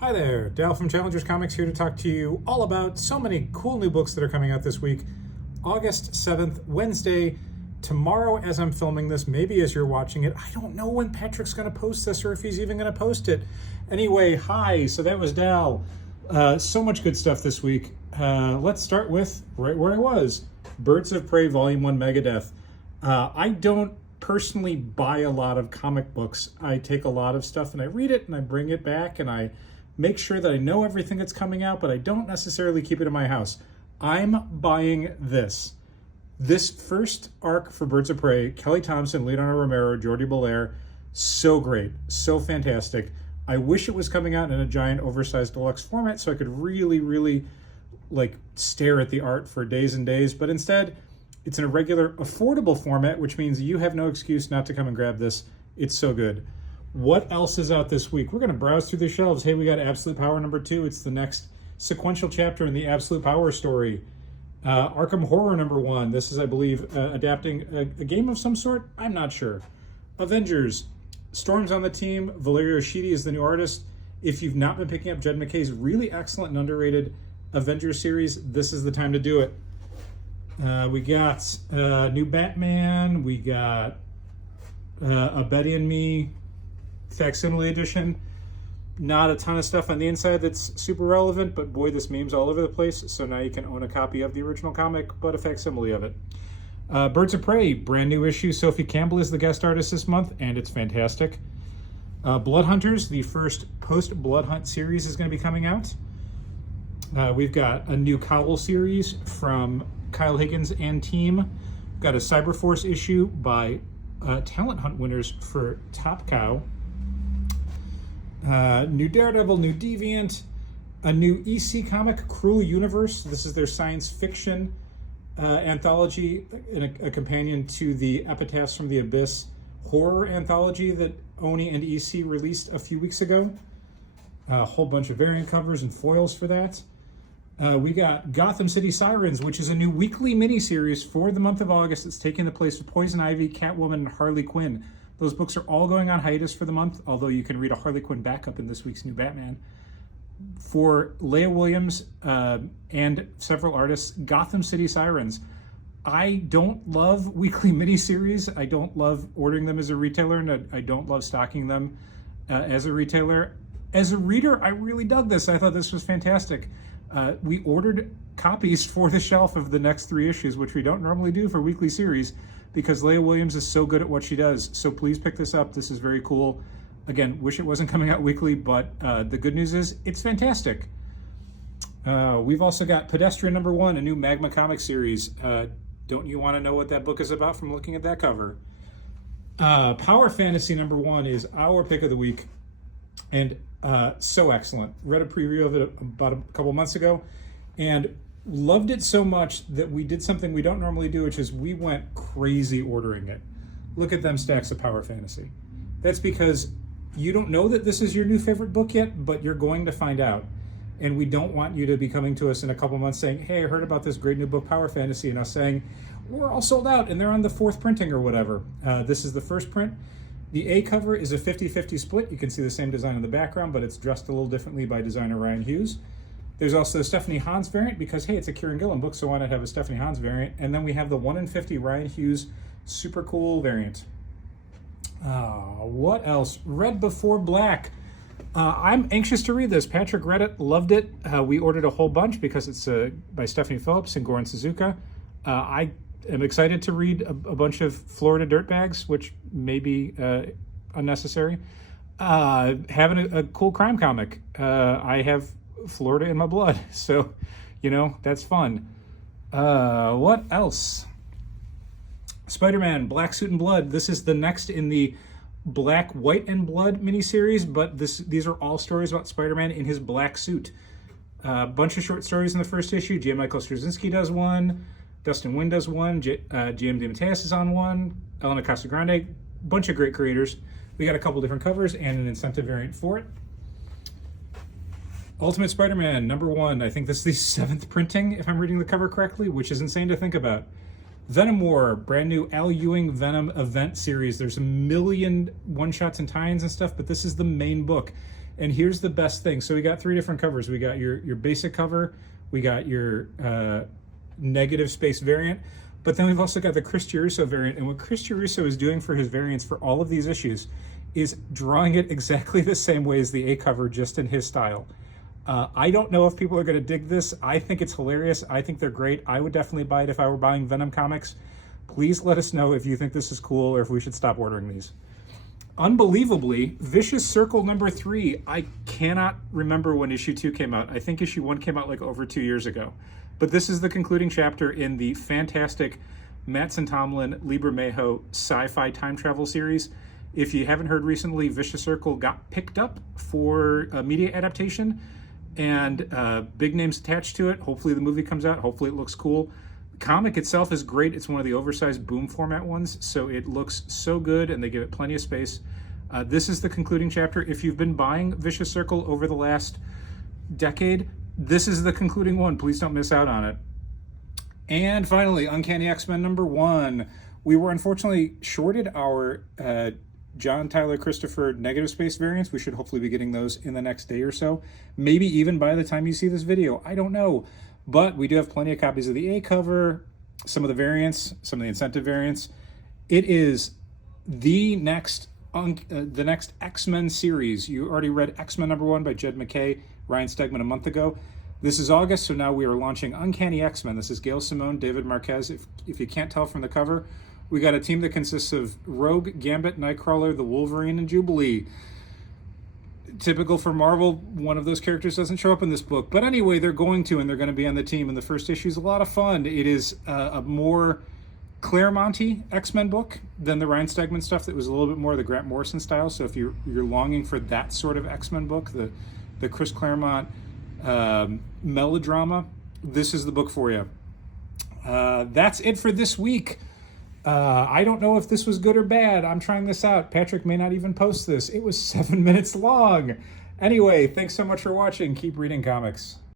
Hi there, Dal from Challengers Comics here to talk to you all about so many cool new books that are coming out this week. August 7th, Wednesday, tomorrow as I'm filming this, maybe as you're watching it. I don't know when Patrick's going to post this or if he's even going to post it. Anyway, hi, so that was Dal. So much good stuff this week. Let's start with right where I was. Birds of Prey Volume 1 Megadeth. I don't personally buy a lot of comic books. I take a lot of stuff and I read it and I bring it back and I make sure that I know everything that's coming out, but I don't necessarily keep it in my house. I'm buying this. This first arc for Birds of Prey, Kelly Thompson, Leonardo Romero, Jordi Belair, so great, so fantastic. I wish it was coming out in a giant oversized deluxe format so I could really like stare at the art for days and days, but instead it's in a regular affordable format, which means you have no excuse not to come and grab this. It's so good. What else is out this week? We're going to browse through the shelves. Hey, we got Absolute Power number 2. It's the next sequential chapter in the Absolute Power story. Arkham Horror number 1. This is, I believe, adapting a game of some sort. I'm not sure. Avengers. Storm's on the team. Valerio Schiti is the new artist. If you've not been picking up Jed McKay's really excellent and underrated Avengers series, this is the time to do it. We got new Batman. We got a Betty and Me facsimile edition. Not a ton of stuff on the inside that's super relevant, but boy, this meme's all over the place, so now you can own a copy of the original comic, but a facsimile of it. Birds of Prey, brand new issue. Sophie Campbell is the guest artist this month, and it's fantastic. Blood Hunters, the first post-Blood Hunt series is going to be coming out. We've got a new Cowl series from Kyle Higgins and team. We've got a Cyberforce issue by Talent Hunt winners for Top Cow. New Daredevil, new Deviant, a new EC comic, Cruel Universe. This is their science fiction anthology, and a companion to the Epitaphs from the Abyss horror anthology that Oni and EC released a few weeks ago. A whole bunch of variant covers and foils for that. We got Gotham City Sirens, which is a new weekly miniseries for the month of August. It's taking the place of Poison Ivy, Catwoman, and Harley Quinn. Those books are all going on hiatus for the month, although you can read a Harley Quinn backup in this week's new Batman. For Leah Williams and several artists, Gotham City Sirens. I don't love weekly miniseries. I don't love ordering them as a retailer, and I don't love stocking them as a retailer. As a reader, I really dug this. I thought this was fantastic. We ordered copies for the shelf of the next 3 issues, which we don't normally do for weekly series, because Leah Williams is so good at what she does. So please pick this up. This is very cool. Again, wish it wasn't coming out weekly, but the good news is it's fantastic. We've also got Pedestrian number 1, a new Magma comic series. Don't you want to know what that book is about from looking at that cover? Power Fantasy number 1 is our pick of the week, and so excellent. Read a preview of it about a couple months ago, and loved it so much that we did something we don't normally do, which is we went crazy ordering it. Look at them stacks of Power Fantasy. That's because you don't know that this is your new favorite book yet, but you're going to find out. And we don't want you to be coming to us in a couple months saying, hey, I heard about this great new book, Power Fantasy, and us saying, we're all sold out and they're on the 4th printing or whatever. This is the first print. The A cover is a 50-50 split. You can see the same design in the background, but it's dressed a little differently by designer Ryan Hughes. There's also a Stephanie Hans variant because, hey, it's a Kieran Gillen book, so why not have a Stephanie Hans variant? And then we have the 1 in 50 Ryan Hughes super cool variant. What else? Red Before Black. I'm anxious to read this. Patrick read it, loved it. We ordered a whole bunch because it's by Stephanie Phillips and Goran Suzuka. I am excited to read a bunch of Florida dirtbags, which may be unnecessary. Having a cool crime comic. I have Florida in my blood, so that's fun. What else? Spider-Man Black Suit and Blood. This is the next in the Black, White, and Blood miniseries, but these are all stories about Spider-Man in his black suit. A bunch of short stories in the first issue. J. Michael Straczynski does one, Dustin Wynn does one, GM DeMatteis is on one, Elena Casagrande, bunch of great creators. We got a couple different covers and an incentive variant for it. Ultimate Spider-Man number 1. I think this is the 7th printing, if I'm reading the cover correctly, which is insane to think about. Venom War, brand new Al Ewing Venom event series. There's a million one-shots and tie-ins and stuff, but this is the main book. And here's the best thing. So we got 3 different covers. We got your basic cover, we got your negative space variant, but then we've also got the Chris Giarrusso variant. And what Chris Giarrusso is doing for his variants for all of these issues is drawing it exactly the same way as the A cover, just in his style. I don't know if people are going to dig this. I think it's hilarious. I think they're great. I would definitely buy it if I were buying Venom comics. Please let us know if you think this is cool or if we should stop ordering these. Unbelievably, Vicious Circle number 3. I cannot remember when issue 2 came out. I think issue 1 came out like over 2 years ago. But this is the concluding chapter in the fantastic Mattson Tomlin, Liber Mayho sci-fi time travel series. If you haven't heard recently, Vicious Circle got picked up for a media adaptation, and big names attached to it. Hopefully the movie comes out. Hopefully it looks cool. The comic itself is great. It's one of the oversized boom format ones, so it looks so good, and they give it plenty of space. This is the concluding chapter. If you've been buying Vicious Circle over the last decade, this is the concluding one. Please don't miss out on it. And finally, Uncanny X-Men number 1. We were unfortunately shorted our John Tyler Christopher negative space variants. We should hopefully be getting those in the next day or so. Maybe even by the time you see this video. I don't know. But we do have plenty of copies of the A cover, some of the variants, some of the incentive variants. It is the next X-Men series. You already read X-Men number 1 by Jed MacKay, Ryan Stegman a month ago. This is August, so now we are launching Uncanny X-Men. This is Gail Simone, David Marquez. If you can't tell from the cover, we got a team that consists of Rogue, Gambit, Nightcrawler, the Wolverine, and Jubilee. Typical for Marvel, one of those characters doesn't show up in this book. But anyway, they're going to, and they're going to be on the team. And the first issue is a lot of fun. It is a more Claremont-y X-Men book than the Ryan Stegman stuff that was a little bit more the Grant Morrison style. So if you're longing for that sort of X-Men book, the Chris Claremont melodrama, this is the book for you. That's it for this week. I don't know if this was good or bad. I'm trying this out. Patrick may not even post this. It was 7 minutes long. Anyway, thanks so much for watching. Keep reading comics.